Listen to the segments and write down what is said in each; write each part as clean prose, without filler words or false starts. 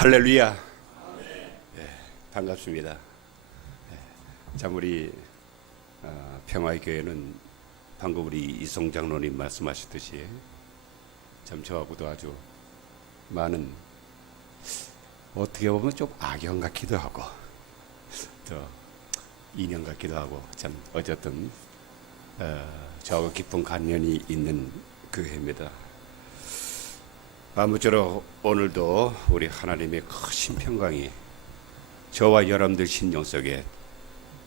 할렐루야. 반갑습니다. 참 우리 평화의 교회는 방금 우리 이송 장로님 말씀하셨듯이 참 저하고도 아주 많은 어떻게 보면 좀 악연 같기도 하고 또 인연 같기도 하고 참 어쨌든 저하고 깊은 관련이 있는 교회입니다. 아무쪼록 오늘도 우리 하나님의 크신 평강이 저와 여러분들 심령 속에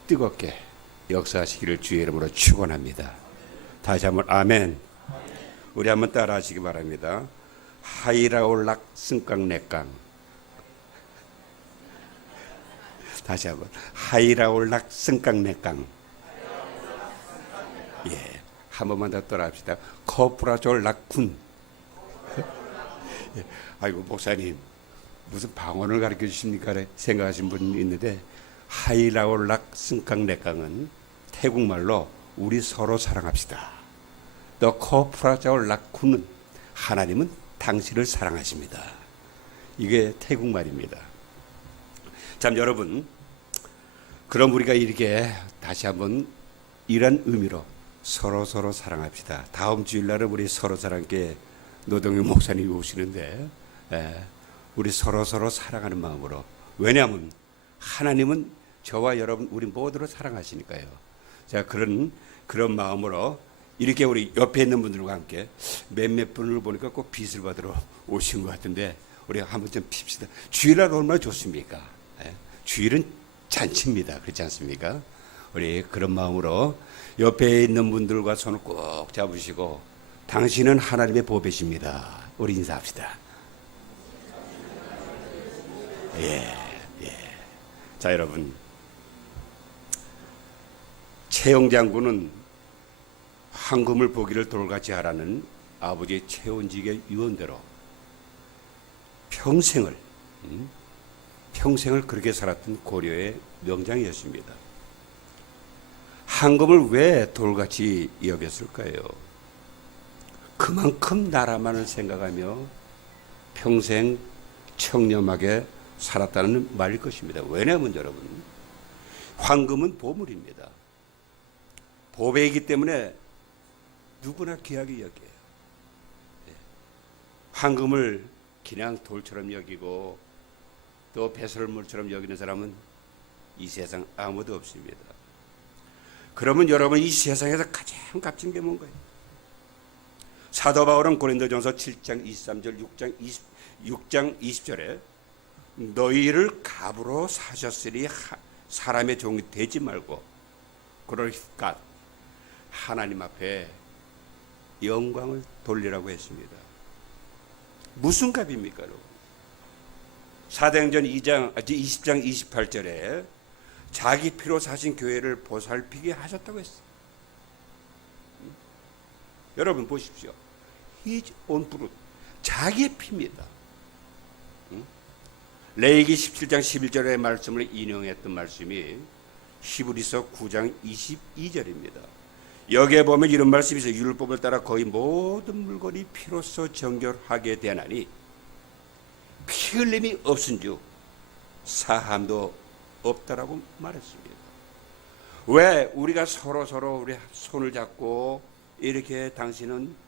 뜨겁게 역사하시기를 주의 이름으로 축원합니다. 다시 한번 아멘. 우리 한번 따라 하시기 바랍니다. 하이라올락 승강내강. 다시 한번 하이라올락 승강내강. 예, 한 번만 더 따라 합시다. 코프라졸락군. 아이고 목사님 무슨 방언을 가르쳐 주십니까? 생각하신 분이 있는데 하이라올락 승강내강은 태국말로 우리 서로 사랑합시다. 더 코프라자올락군은 하나님은 당신을 사랑하십니다. 이게 태국말입니다. 참 여러분, 그럼 우리가 이렇게 다시 한번 이런 의미로 서로 사랑합시다. 다음 주일날은 우리 서로 사랑께 노동현 목사님이 오시는데 우리 서로 사랑하는 마음으로, 왜냐하면 하나님은 저와 여러분 우리 모두를 사랑하시니까요. 자, 그런 마음으로 이렇게 우리 옆에 있는 분들과 함께 몇몇 분을 보니까 꼭 빚을 받으러 오신 것 같은데 우리 한번 좀 핍시다. 주일날 얼마나 좋습니까? 주일은 잔치입니다. 그렇지 않습니까? 우리 그런 마음으로 옆에 있는 분들과 손을 꼭 잡으시고, 당신은 하나님의 보배십니다. 우리 인사합시다. 예. 자, 여러분, 최영 장군은 황금을 보기를 돌같이 하라는 아버지의 최원직의 유언대로 평생을 그렇게 살았던 고려의 명장이었습니다. 황금을 왜 돌같이 여겼을까요? 그만큼 나라만을 생각하며 평생 청렴하게 살았다는 말일 것입니다. 왜냐하면 여러분, 황금은 보물입니다. 보배이기 때문에 누구나 귀하게 여겨요. 황금을 그냥 돌처럼 여기고 또 배설물처럼 여기는 사람은 이 세상 아무도 없습니다. 그러면 여러분, 이 세상에서 가장 값진 게 뭔가요? 사도 바울은 고린도전서 7장 23절 6장 20절에 너희를 값으로 사셨으니 사람의 종이 되지 말고 그러니까 하나님 앞에 영광을 돌리라고 했습니다. 무슨 값입니까? 사도행전 20장 28절에 자기 피로 사신 교회를 보살피게 하셨다고 했어요. 여러분 보십시오. His own blood, 자기의 피입니다. 레위기 17장 11절의 말씀을 인용했던 말씀이 히브리서 9장 22절입니다. 여기에 보면 이런 말씀이 있어요. 율법을 따라 거의 모든 물건이 피로써 정결하게 되나니 피 흘림이 없은즉 사함도 없다라고 말했습니다. 왜 우리가 서로 우리 손을 잡고 이렇게 당신은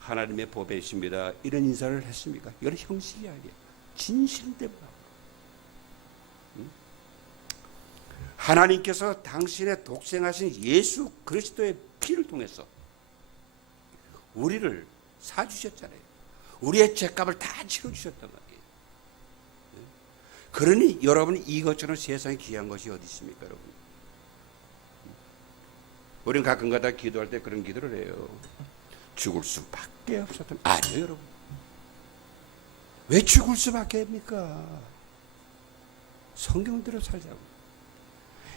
하나님의 보배이십니다, 이런 인사를 했습니까? 이건 형식이 아니에요. 진실된 마음. 하나님께서 당신의 독생하신 예수 그리스도의 피를 통해서 우리를 사주셨잖아요. 우리의 죄값을 다 치러주셨단 말이에요. 그러니 여러분, 이것처럼 세상에 귀한 것이 어디 있습니까, 여러분? 우리는 가끔가다 기도할 때 그런 기도를 해요. 죽을 수밖에 없었던. 아니요, 여러분. 왜 죽을 수밖에 합니까? 성경대로 살자고.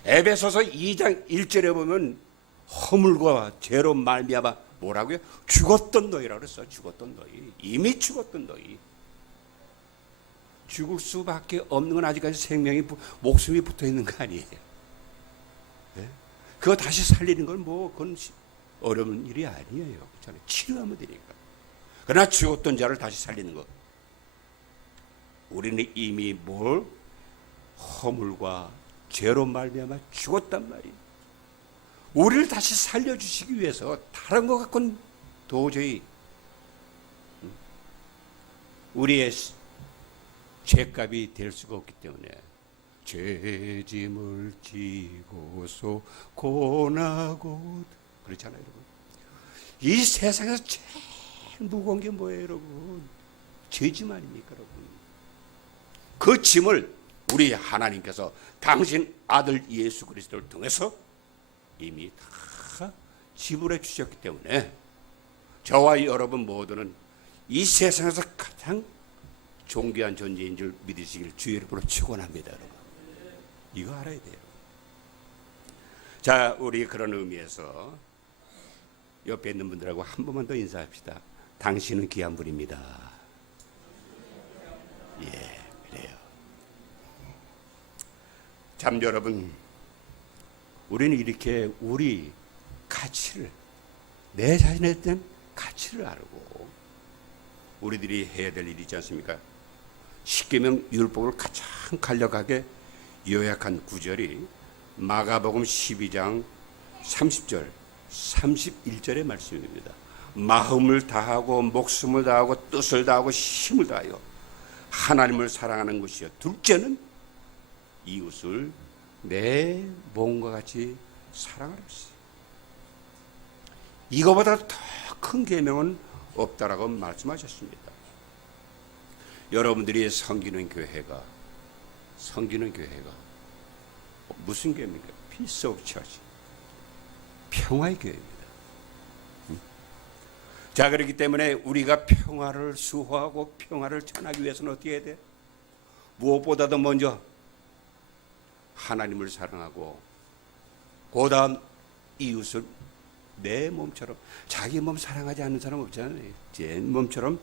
에베소서 2장 1절에 보면 허물과 죄로 말미암아 뭐라고요? 죽었던 너희라고 그랬어. 죽었던 너희. 이미 죽었던 너희. 죽을 수밖에 없는 건 아직까지 생명이, 목숨이 붙어 있는 거 아니에요. 네? 그거 다시 살리는 건 그건 어려운 일이 아니에요. 그렇잖아요. 치료하면 되니까. 그러나 죽었던 자를 다시 살리는 것, 우리는 이미 뭘 허물과 죄로 말미암아 죽었단 말이에요. 우리를 다시 살려주시기 위해서 다른 것 갖고는 도저히 우리의 죄값이 될 수가 없기 때문에 죄짐을 지고서 고나고 그렇잖아요, 여러분. 이 세상에서 제일 무거운 게 뭐예요, 여러분? 죄짐 아닙니까, 여러분? 그 짐을 우리 하나님께서 당신 아들 예수 그리스도를 통해서 이미 다 지불해 주셨기 때문에 저와 여러분 모두는 이 세상에서 가장 존귀한 존재인 줄 믿으시길 주의 이름으로 축원합니다, 여러분. 이거 알아야 돼요. 자, 우리 그런 의미에서 옆에 있는 분들하고 한 번만 더 인사합시다. 당신은 귀한 분입니다. 예, 그래요. 참 여러분, 우리는 이렇게 우리 가치를, 내 자신에 대한 가치를 알고 우리들이 해야 될 일이 있지 않습니까? 십계명 율법을 가장 간략하게 요약한 구절이 마가복음 12장 30절 31절의 말씀입니다. 마음을 다하고 목숨을 다하고 뜻을 다하고 힘을 다하여 하나님을 사랑하는 것이요, 둘째는 이웃을 내 몸과 같이 사랑하는 것이. 이거보다 더 큰 계명은 없다라고 말씀하셨습니다. 여러분들이 섬기는 교회가 무슨 교회입니까? Peace of Church, 평화의 교회입니다. 자, 그렇기 때문에 우리가 평화를 수호하고 평화를 전하기 위해서는 어떻게 해야 돼? 무엇보다도 먼저 하나님을 사랑하고 그 다음 이웃을 내 몸처럼, 자기 몸 사랑하지 않는 사람 없잖아요. 제 몸처럼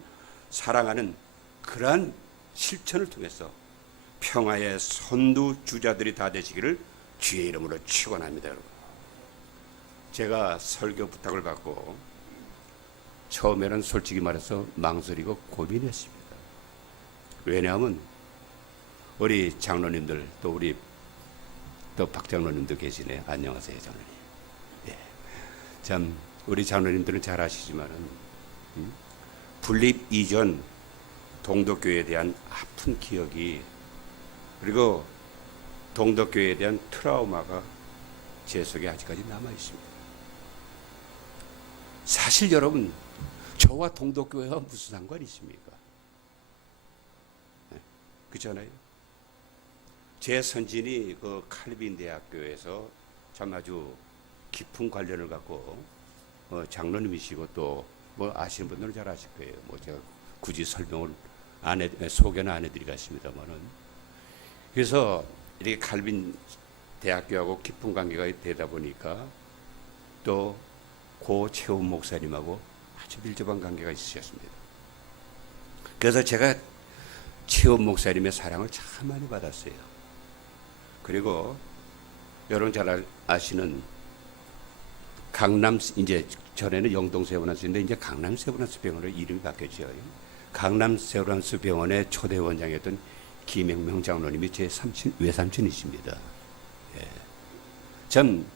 사랑하는 그러한 실천을 통해서 평화의 선두주자들이 다 되시기를 주의 이름으로 축원합니다, 여러분. 제가 설교 부탁을 받고 처음에는 솔직히 말해서 망설이고 고민했습니다. 왜냐하면 우리 장로님들, 또 우리 또 박 장로님도 계시네. 안녕하세요, 장로님. 예. 참 우리 장로님들은 잘 아시지만은 분립 이전 동덕교회에 대한 아픈 기억이, 그리고 동덕교회에 대한 트라우마가 제 속에 아직까지 남아 있습니다. 사실 여러분, 저와 동덕교회와 무슨 상관이 있습니까? 네, 그렇잖아요. 제 선진이 그 칼빈 대학교에서 참 아주 깊은 관련을 갖고 장로님이시고 또 뭐 아시는 분들은 잘 아실 거예요. 뭐 제가 굳이 설명을 소개는 안 해드리겠습니다만은, 그래서 이렇게 칼빈 대학교하고 깊은 관계가 되다 보니까 또 고 최훈 목사님하고 아주 밀접한 관계가 있으셨습니다. 그래서 제가 최훈 목사님의 사랑을 참 많이 받았어요. 그리고 여러분 잘 아시는 강남, 이제 전에는 영동 세브란스인데 이제 강남 세브란스 병원으로 이름이 바뀌었죠. 강남 세브란스 병원의 초대 원장이었던 김영명 장로님이 제 외삼촌이십니다. 예. 전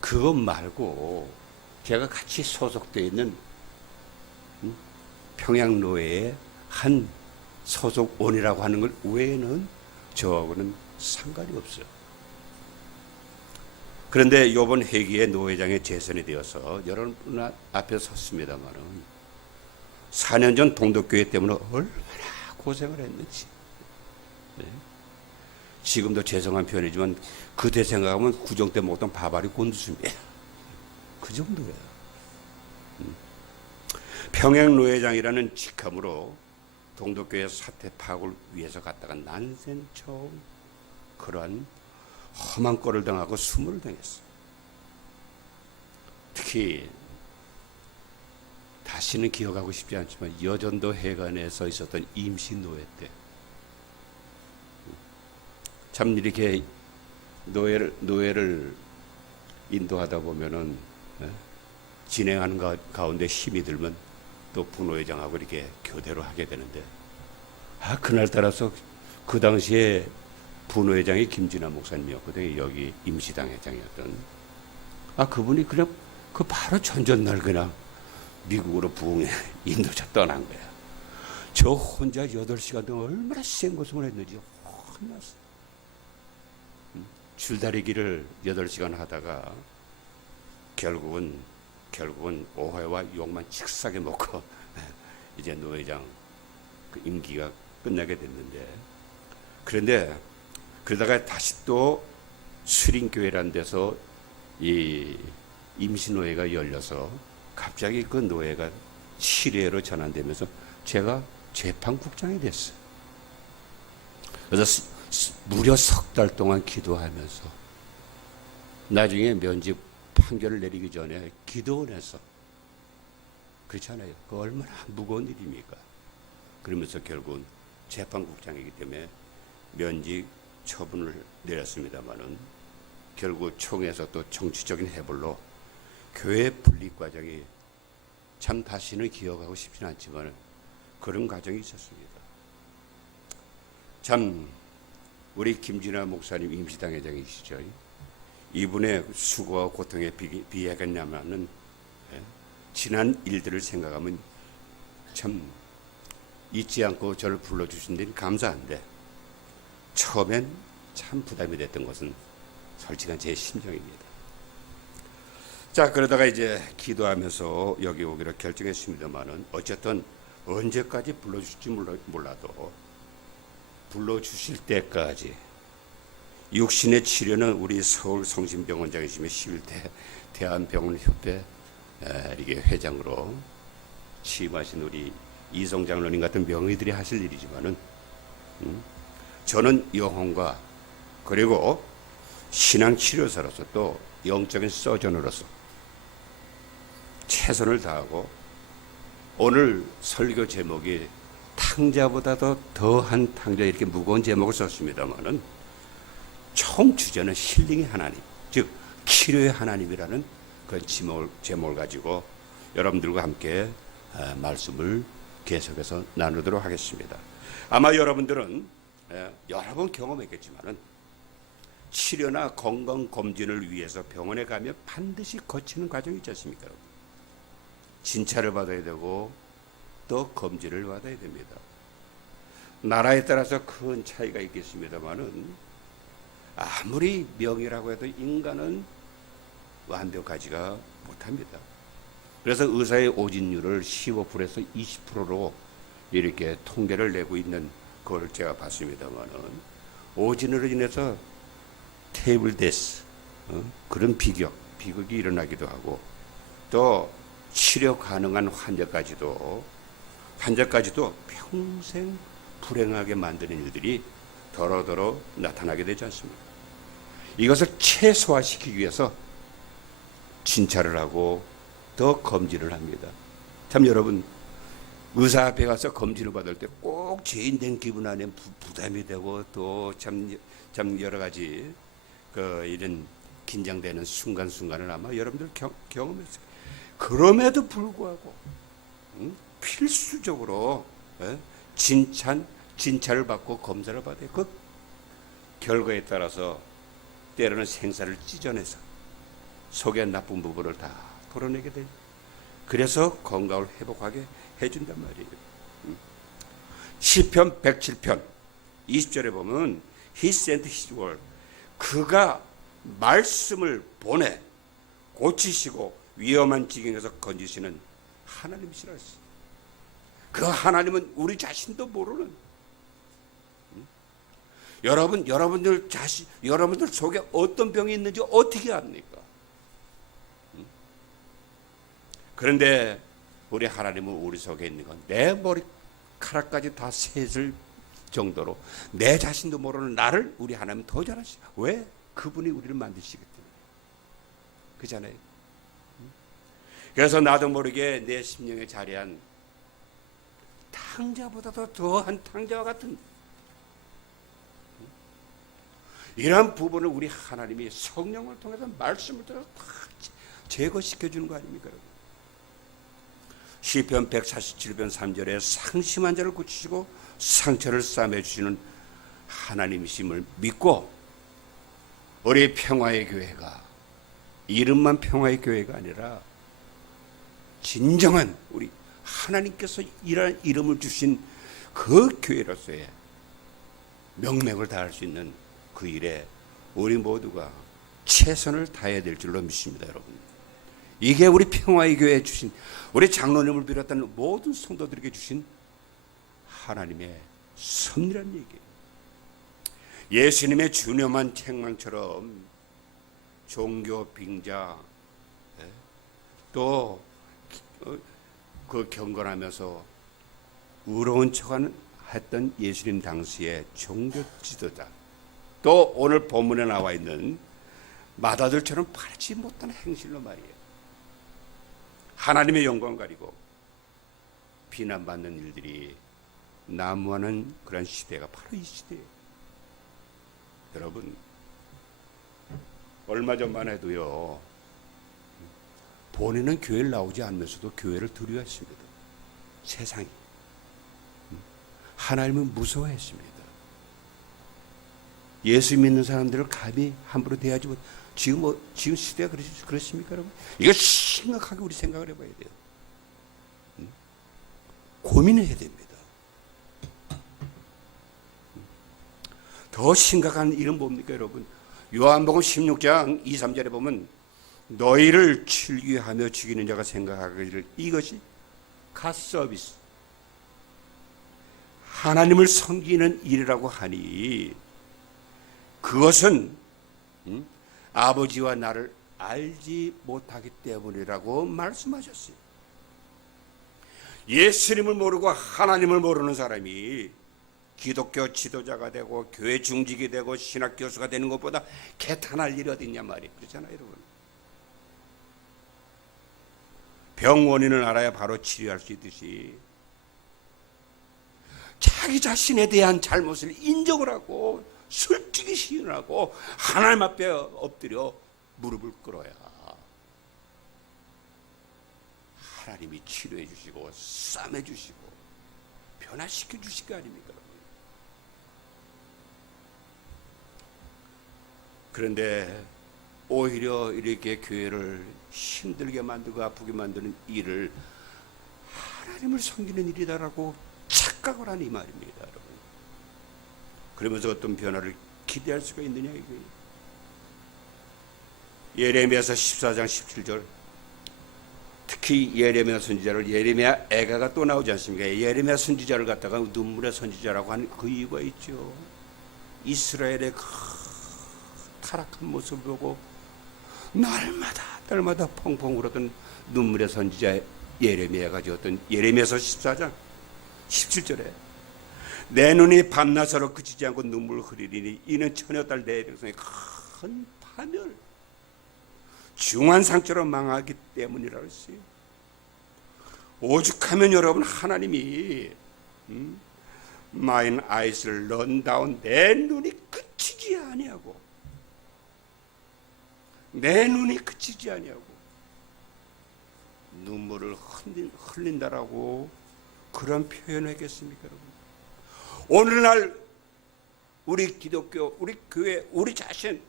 그것 말고 제가 같이 소속되어 있는 평양노회의 한 소속원이라고 하는 걸 외에는 저하고는 상관이 없어요. 그런데 이번 회기에 노회장에 재선이 되어서 여러분 앞에 섰습니다만은 4년 전 동덕교회 때문에 얼마나 고생을 했는지. 네. 지금도 죄송한 표현이지만 그때 생각하면 구정 때 먹던 밥알이 곤두습니다. 그 정도예요. 평양노회장이라는 직함으로 동덕교회 사태 파악을 위해서 갔다가 난생 처음 그러한 험한 꼴을 당하고 수모를 당했어. 특히 다시는 기억하고 싶지 않지만 여전도 해관에서 있었던 임시노회 때 참 이렇게 노예를 인도하다 보면은 진행하는 가운데 힘이 들면 또 부노회장하고 이렇게 교대로 하게 되는데, 그날 따라서 그 당시에 분회장이 김진아 목사님이었거든요. 여기 임시당 회장이었던. 그분이 그냥 그 바로 전전날 그냥 미국으로 부흥에 인도자 떠난 거야. 저 혼자 8시간 동안 얼마나 생고생을 했는지 혼났어. 줄다리기를 8시간 하다가 결국은 오해와 욕만 칙하게 먹고 이제 노 회장 그 임기가 끝나게 됐는데, 그런데 그러다가 다시 또 수린교회라는 데서 이 임시노회가 열려서 갑자기 그 노회가 7회로 전환되면서 제가 재판국장이 됐어요. 그래서 무려 3달 동안 기도하면서 나중에 면직 판결을 내리기 전에 기도원에서, 그렇잖아요. 그 얼마나 무거운 일입니까? 그러면서 결국은 재판국장이기 때문에 면직 처분을 내렸습니다마는 결국 총에서 또 정치적인 해벌로 교회 분립 과정이 참 다시는 기억하고 싶지는 않지만 그런 과정이 있었습니다. 참 우리 김진아 목사님 임시당 회장이시죠. 이분의 수고와 고통에 비하겠냐면은 지난 일들을 생각하면 참 잊지 않고 저를 불러주신 데는 감사한데, 처음엔 참 부담이 됐던 것은 솔직한 제 심정입니다. 자, 그러다가 이제 기도하면서 여기 오기로 결정했습니다만은 어쨌든 언제까지 불러주실지 몰라도 불러주실 때까지 육신의 치료는 우리 서울 성심병원장이시며 11대 대한병원협회 이게 회장으로 취임하신 우리 이성 장로님 같은 명의들이 하실 일이지만은 저는 영혼과 그리고 신앙 치료사로서 또 영적인 서전으로서 최선을 다하고, 오늘 설교 제목이 탕자보다도 더한 탕자, 이렇게 무거운 제목을 썼습니다만은 총 주제는 힐링의 하나님, 즉 치료의 하나님이라는 그 제목을 가지고 여러분들과 함께 말씀을 계속해서 나누도록 하겠습니다. 아마 여러분들은 여러 번 경험했겠지만은 치료나 건강검진을 위해서 병원에 가면 반드시 거치는 과정이 있지 않습니까? 진찰을 받아야 되고 또 검진을 받아야 됩니다. 나라에 따라서 큰 차이가 있겠습니다만은 아무리 명의라고 해도 인간은 완벽하지가 못합니다. 그래서 의사의 오진율을 15%에서 20%로 이렇게 통계를 내고 있는 걸 제가 봤습니다만은, 오진으로 인해서 테이블 데스, 그런 비극이 일어나기도 하고, 또 치료 가능한 환자까지도 평생 불행하게 만드는 일들이 더러더러 나타나게 되지 않습니까? 이것을 최소화시키기 위해서 진찰을 하고 더 검진을 합니다. 참 여러분, 의사 앞에 가서 검진을 받을 때 꼭 죄인된 기분 안에 부담이 되고 또 참 여러 가지 이런 긴장되는 순간순간을 아마 여러분들 경험했어요. 그럼에도 불구하고 필수적으로 진찰을 받고 검사를 받아요. 그 결과에 따라서 때로는 생사를 찢어내서 속의 나쁜 부분을 다 털어내게 돼요. 그래서 건강을 회복하게 해준단 말이에요. 시편 107편 20절에 보면 He sent His word, 그가 말씀을 보내 고치시고 위험한 지경에서 건지시는 하나님이시라 했어요. 그 하나님은 우리 자신도 모르는, 여러분들 속에 어떤 병이 있는지 어떻게 압니까? 그런데 우리 하나님은 우리 속에 있는 건 내 머리카락까지 다 셋을 정도로 내 자신도 모르는 나를 우리 하나님은 더 잘 아시죠. 왜? 그분이 우리를 만드시기 때문에. 그잖아요. 그래서 나도 모르게 내 심령에 자리한 탕자보다도 더한 탕자와 같은 이러한 부분을 우리 하나님이 성령을 통해서 말씀을 통해서 다 제거시켜 주는 거 아닙니까? 시편 147편 3절에 상심한 자를 고치시고 상처를 싸매 주시는 하나님이심을 믿고 우리 평화의 교회가 이름만 평화의 교회가 아니라 진정한 우리 하나님께서 이름을 주신 그 교회로서의 명맥을 다할 수 있는 그 일에 우리 모두가 최선을 다해야 될 줄로 믿습니다, 여러분. 이게 우리 평화의 교회에 주신, 우리 장로님을 비롯한 모든 성도들에게 주신 하나님의 섭리란 얘기예요. 예수님의 준엄한 책망처럼 종교 빙자, 또 그 경건하면서 의로운 척하는 했던 예수님 당시의 종교 지도자, 또 오늘 본문에 나와 있는 마다들처럼 바르지 못한 행실로 말이에요. 하나님의 영광 가리고 비난받는 일들이 난무하는 그런 시대가 바로 이 시대예요. 여러분, 얼마 전만 해도요, 본인은 교회를 나오지 않으면서도 교회를 두려워했습니다. 세상이. 하나님을 무서워했습니다. 예수 믿는 사람들을 감히 함부로 대하지 못. 지금 시대가 그렇습니까, 여러분? 이거 심각하게 우리 생각을 해봐야 돼요. 고민해야 됩니다. 더 심각한 일은 뭡니까, 여러분? 요한복음 16장 2, 3절에 보면 너희를 즐기하며 죽이는 자가 생각하기를 이것이 갓서비스, 하나님을 섬기는 일이라고 하니 그것은 아버지와 나를 알지 못하기 때문이라고 말씀하셨어요. 예수님을 모르고 하나님을 모르는 사람이 기독교 지도자가 되고 교회 중직이 되고 신학 교수가 되는 것보다 개탄할 일이 어디 있냐 말이에요. 그렇잖아요, 여러분. 병 원인을 알아야 바로 치료할 수 있듯이 자기 자신에 대한 잘못을 인정을 하고 솔직히 시인을 하고 하나님 앞에 엎드려 무릎을 꿇어야 하나님이 치료해 주시고 싸매 주시고 변화시켜 주실 거 아닙니까? 그런데 오히려 이렇게 교회를 힘들게 만들고 아프게 만드는 일을 하나님을 섬기는 일이다라고 착각을 하는 이 말입니다, 여러분. 그러면서 어떤 변화를 기대할 수가 있느냐 이거예요. 예레미야서 14장 17절, 특히 예레미야 선지자를 예레미야 애가가 또 나오지 않습니까? 예레미야 선지자를 갖다가 눈물의 선지자라고 하는 그 이유가 있죠. 이스라엘의 그 타락한 모습을 보고 날마다 펑펑 울었던 눈물의 선지자 예레미야가 지었던 예레미야서 14장 17절에 내 눈이 밤낮으로 그치지 않고 눈물을 흘리니 이는 처녀딸 내 백성의 큰 파멸, 중한 상처로 망하기 때문이라고 했어요. 오죽하면 여러분, 하나님이 Mine eyes를 run down, 내 눈이 그치지 아니하고, 내 눈이 그치지 아니하고 눈물을 흘린다라고 그런 표현을 했겠습니까, 여러분? 오늘날 우리 기독교, 우리 교회, 우리 자신,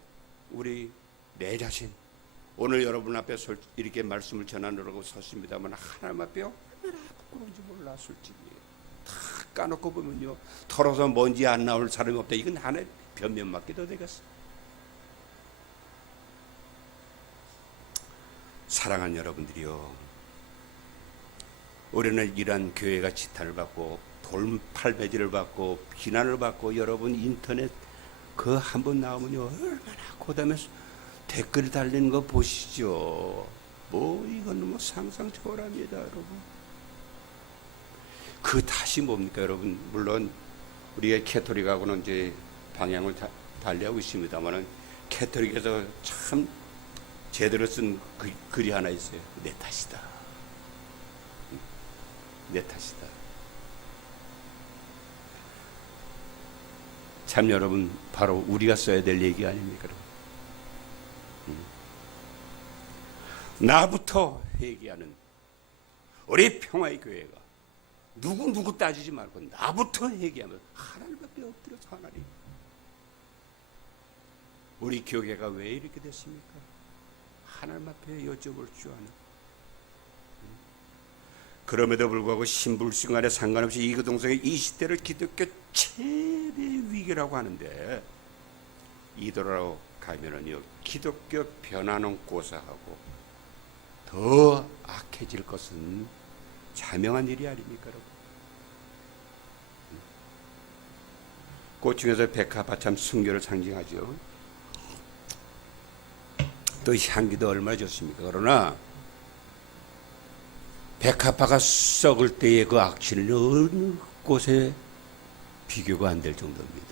내 자신, 오늘 여러분 앞에 이렇게 말씀을 전하느라고 섰습니다만 하나님 앞에 얼마나 부끄러운지 몰라. 솔직히 다 까놓고 보면요, 털어서 먼지 안 나올 사람이 없다. 이건 하나의 변명 맞기도 되겠어. 사랑하는 여러분들이요, 우리는 이러한 교회가 지탄을 받고 돌팔매질을 받고 비난을 받고, 여러분 인터넷 그 한 번 나오면요 얼마나 고담에 댓글 달리는 거 보시죠. 이건 뭐 상상 초월합니다, 여러분. 그 탓이 뭡니까, 여러분? 물론 우리가 캐토릭하고는 이제 방향을 달리하고 있습니다만은 캐토릭에서 참 제대로 쓴 글이 하나 있어요. 내 탓이다. 내 탓이다. 참 여러분, 바로 우리가 써야 될 얘기 아닙니까, 여러분? 나부터 회개하는, 우리 평화의 교회가 누구 따지지 말고 나부터 얘기하면 하나님 앞에 엎드려서 하나님, 우리 교회가 왜 이렇게 됐습니까? 하나님 앞에 여쭤볼 줄 아는. 그럼에도 불구하고 신불신간에 상관없이 이구동성의 이 시대를 기독교 최대 위기라고 하는데, 이도라로 가면은요 기독교 변화는 고사하고 더 악해질 것은 자명한 일이 아닙니까, 여러분? 그 중에서 백합화 참 순교를 상징하죠. 또 향기도 얼마나 좋습니까? 그러나 백합화가 썩을 때의 그 악취는 어느 곳에 비교가 안 될 정도입니다.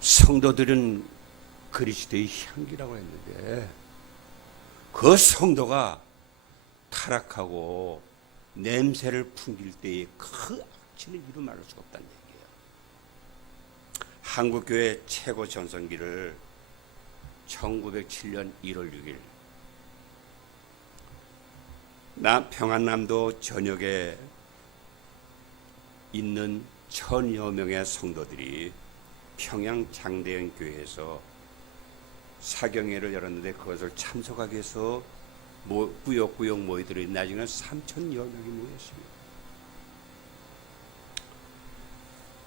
성도들은 그리스도의 향기라고 했는데, 그 성도가 타락하고 냄새를 풍길 때의 그 악취는 이루 말할 수가 없다는 얘기예요. 한국교회 최고 전성기를 1907년 1월 6일 평안남도 전역에 있는 1000여 명의 성도들이 평양 장대현 교회에서 사경회를 열었는데, 그것을 참석하기 위해서 꾸역꾸역 모이들이 나중에는 3000여 명이 모였습니다.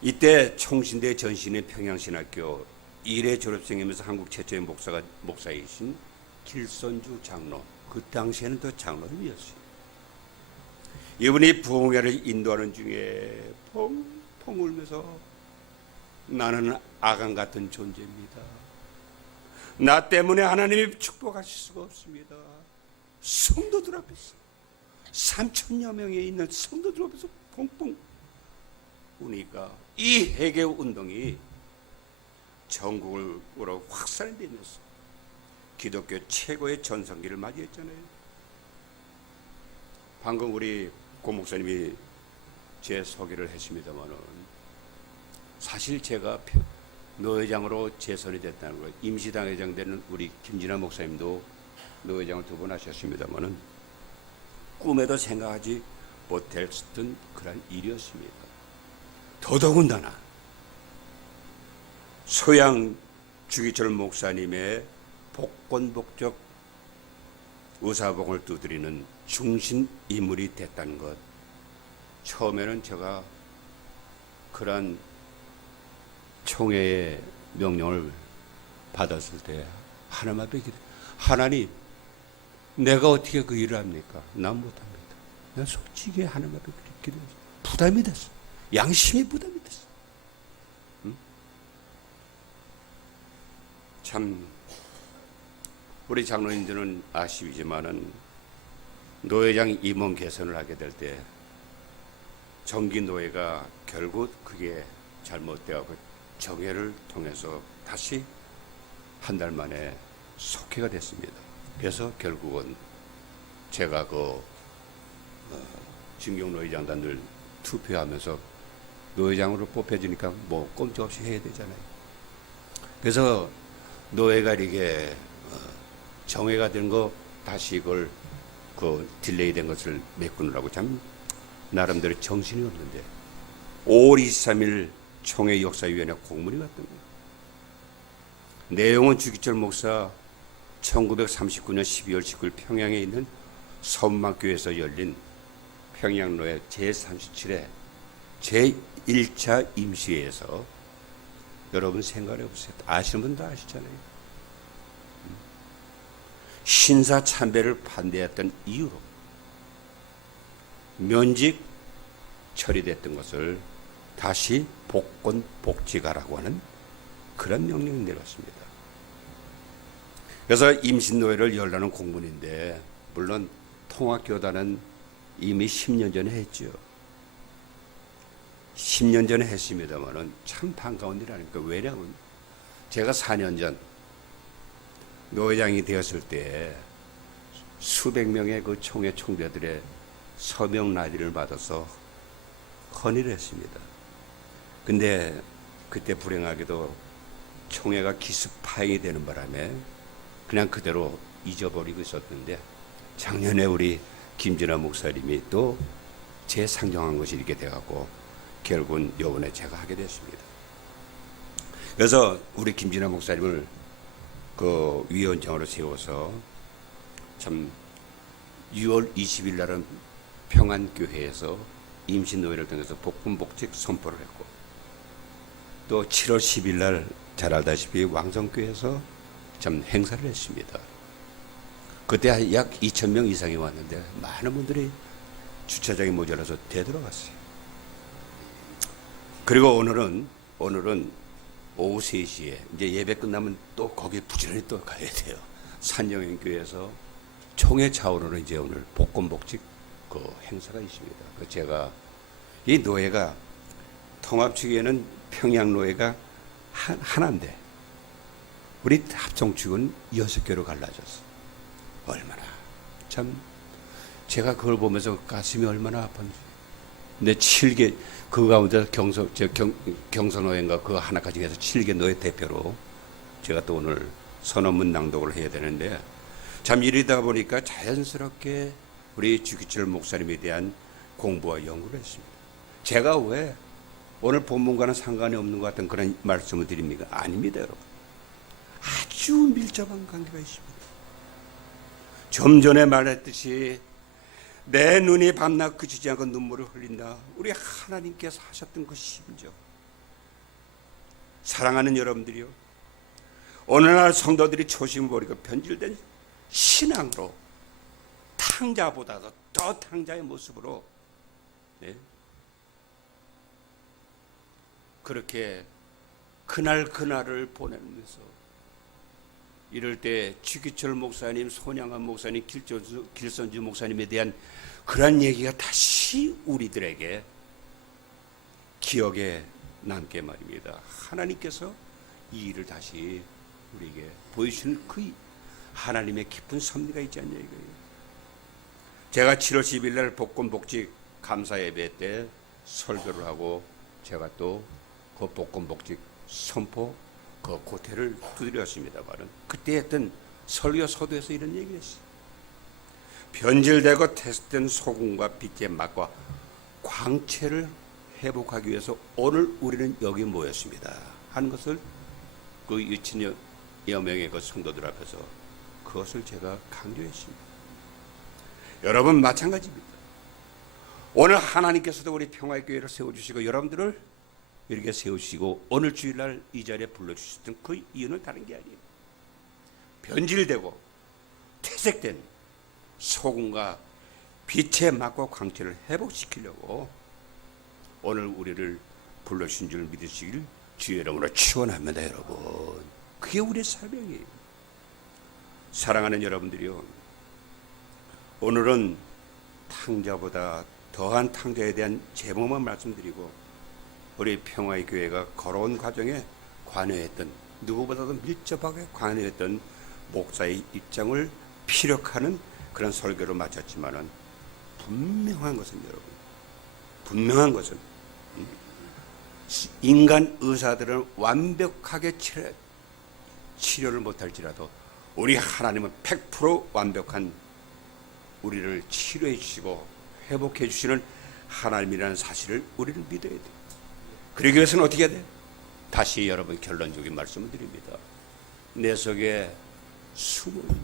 이때 총신대 전신의 평양신학교 1회 졸업생이면서 한국 최초의 목사이신 길선주 장로, 그 당시에는 또 장로님이었어요. 이분이 부흥회를 인도하는 중에 펑펑 울면서 나는 아간 같은 존재입니다. 나 때문에 하나님이 축복하실 수가 없습니다. 성도들 앞에서 3000여 명에 있는 성도들 앞에서 펑펑 우니까 이 회개 운동이 전국으로 확산되면서 기독교 최고의 전성기를 맞이했잖아요. 방금 우리 고 목사님이 제 소개를 했습니다마는, 사실 제가 노회장으로 재선이 됐다는 걸, 임시당회장 되는 우리 김진아 목사님도 노회장을 2번 하셨습니다마는 꿈에도 생각하지 못했던 그런 일이었습니다. 더더군다나 소양 주기철 목사님의 복권복적 의사봉을 두드리는 중심 인물이 됐다는 것, 처음에는 제가 그런 총회의 명령을 받았을 때 하나님 앞에 하나님, 내가 어떻게 그 일을 합니까? 난 못합니다. 내가 솔직히 하나님 앞에 기도했어요. 부담이 됐어. 양심이 부담이 됐어. 응? 참 우리 장로님들은 아시지만은 노회장 임원 개선을 하게 될 때 정기 노회가 결국 그게 잘못되어서 정회를 통해서 다시 한 달 만에 속회가 됐습니다. 그래서 결국은 제가 진경 노회장단들 투표하면서 노회장으로 뽑혀지니까 뭐 꼼짝없이 해야 되잖아요. 그래서 노회가 이게 정회가 된 거 다시 이걸 딜레이 된 것을 메꾸느라고 참 나름대로 정신이 없는데 5월 23일 총회 역사위원회 공문이 왔던 거예요. 내용은 주기철 목사 1939년 12월 19일 평양에 있는 서문학교에서 열린 평양로의 제37회 제1차 임시회에서, 여러분 생각해 보세요. 아시는 분 다 아시잖아요. 신사 참배를 반대했던 이유로 면직 처리됐던 것을 다시 복권 복직하라고 하는 그런 명령을 내렸습니다. 그래서 임신노회를 열라는 공문인데, 물론 통합교단은 이미 10년 전에 했죠. 10년 전에 했습니다만은 참 반가운 일 아닙니까? 왜냐하면 제가 4년 전 노회장이 되었을 때 수백 명의 그 총회 총대들의 서명 라디를 받아서 헌의를 했습니다. 근데 그때 불행하게도 총회가 기습 파행이 되는 바람에 그냥 그대로 잊어버리고 있었는데, 작년에 우리 김진아 목사님이 또 재상정한 것이 이렇게 돼갖고 결국은 요번에 제가 하게 됐습니다. 그래서 우리 김진아 목사님을 그 위원장으로 세워서 참 6월 20일 날은 평안교회에서 임신노예를 통해서 복분복직 선포를 했고, 또 7월 10일 날 잘 알다시피 왕성교회에서 참 행사를 했습니다. 그때 약 2,000명 이상이 왔는데 많은 분들이 주차장이 모자라서 되돌아갔어요. 그리고 오늘은 오후 3시에 이제 예배 끝나면 또 거기 부지런히 또 가야 돼요. 산영행교회에서 총회 차원으로 이제 오늘 복권복직 그 행사가 있습니다. 그 제가 이 노예가 통합측에는 평양노예가 하나인데 우리 합성측은 6개로 갈라졌어. 얼마나 참 제가 그걸 보면서 가슴이 얼마나 아팠는지. 근데 7개 그 가운데 경선노예인가 그 하나까지 해서 7개 노예 대표로 제가 또 오늘 선언문 낭독을 해야 되는데, 참 이러다 보니까 자연스럽게 우리 주기철 목사님에 대한 공부와 연구를 했습니다. 제가 왜 오늘 본문과는 상관이 없는 것 같은 그런 말씀을 드립니까? 아닙니다, 여러분. 아주 밀접한 관계가 있습니다. 좀 전에 말했듯이 내 눈이 밤낮 그치지 않고 눈물을 흘린다. 우리 하나님께서 하셨던 그 심정. 사랑하는 여러분들이요, 오늘날 성도들이 초심을 버리고 변질된 신앙으로 탕자보다도 더 탕자의 모습으로 그렇게 그날을 보내면서 이럴 때 주기철 목사님, 손양한 목사님, 길선주 목사님에 대한 그런 얘기가 다시 우리들에게 기억에 남게 말입니다. 하나님께서 이 일을 다시 우리에게 보여주시는 그 하나님의 깊은 섭리가 있지 않냐 이거예요. 제가 7월 10일 날 복권복직 감사 예배 때 설교를 하고 제가 또 그 복권복직 선포 그 고태를 두드렸습니다만은, 그때 했던 설교 서두에서 이런 얘기를 했어요. 변질되고 테스트된 소금과 빛의 맛과 광채를 회복하기 위해서 오늘 우리는 여기 모였습니다 하는 것을 그 2,000여 명의 그 성도들 앞에서 그것을 제가 강조했습니다. 여러분 마찬가지입니다. 오늘 하나님께서도 우리 평화의 교회를 세워주시고 여러분들을 이렇게 세우시고 오늘 주일날 이 자리에 불러주셨던 그 이유는 다른 게 아니에요. 변질되고 퇴색된 소금과 빛의 맛과 광채를 회복시키려고 오늘 우리를 불러주신 줄 믿으시길 주의 이름으로 축원합니다. 여러분, 그게 우리의 사명이에요. 사랑하는 여러분들이요, 오늘은 탕자보다 더한 탕자에 대한 제목만 말씀드리고 우리 평화의 교회가 걸어온 과정에 관여했던, 누구보다도 밀접하게 관여했던 목사의 입장을 피력하는 그런 설교를 마쳤지만은, 분명한 것은 여러분, 분명한 것은 인간 의사들은 완벽하게 치료를 못할지라도 우리 하나님은 100% 완벽한 우리를 치료해 주시고 회복해 주시는 하나님이라는 사실을 우리는 믿어야 돼요. 그러기 위해서는 어떻게 해야 돼요? 다시 여러분 결론적인 말씀을 드립니다. 내 속에 숨은,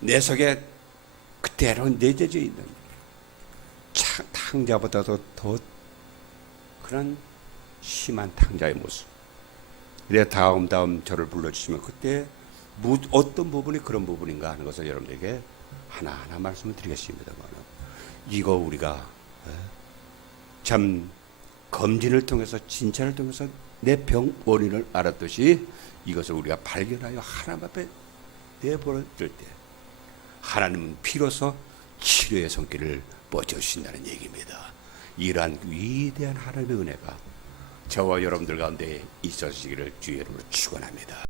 내 속에 그대로 내재져 있는 탕자보다도 더 그런 심한 탕자의 모습. 그래 다음 저를 불러주시면 그때 어떤 부분이 그런 부분인가 하는 것을 여러분들에게 하나하나 말씀을 드리겠습니다만, 이거 우리가 참 검진을 통해서 진찰을 통해서 내 병 원인을 알았듯이 이것을 우리가 발견하여 하나님 앞에 내버릴 때 하나님은 피로서 치료의 손길을 뻗쳐주신다는 얘기입니다. 이러한 위대한 하나님의 은혜가 저와 여러분들 가운데 있어지기를 주의 이름으로 축원합니다.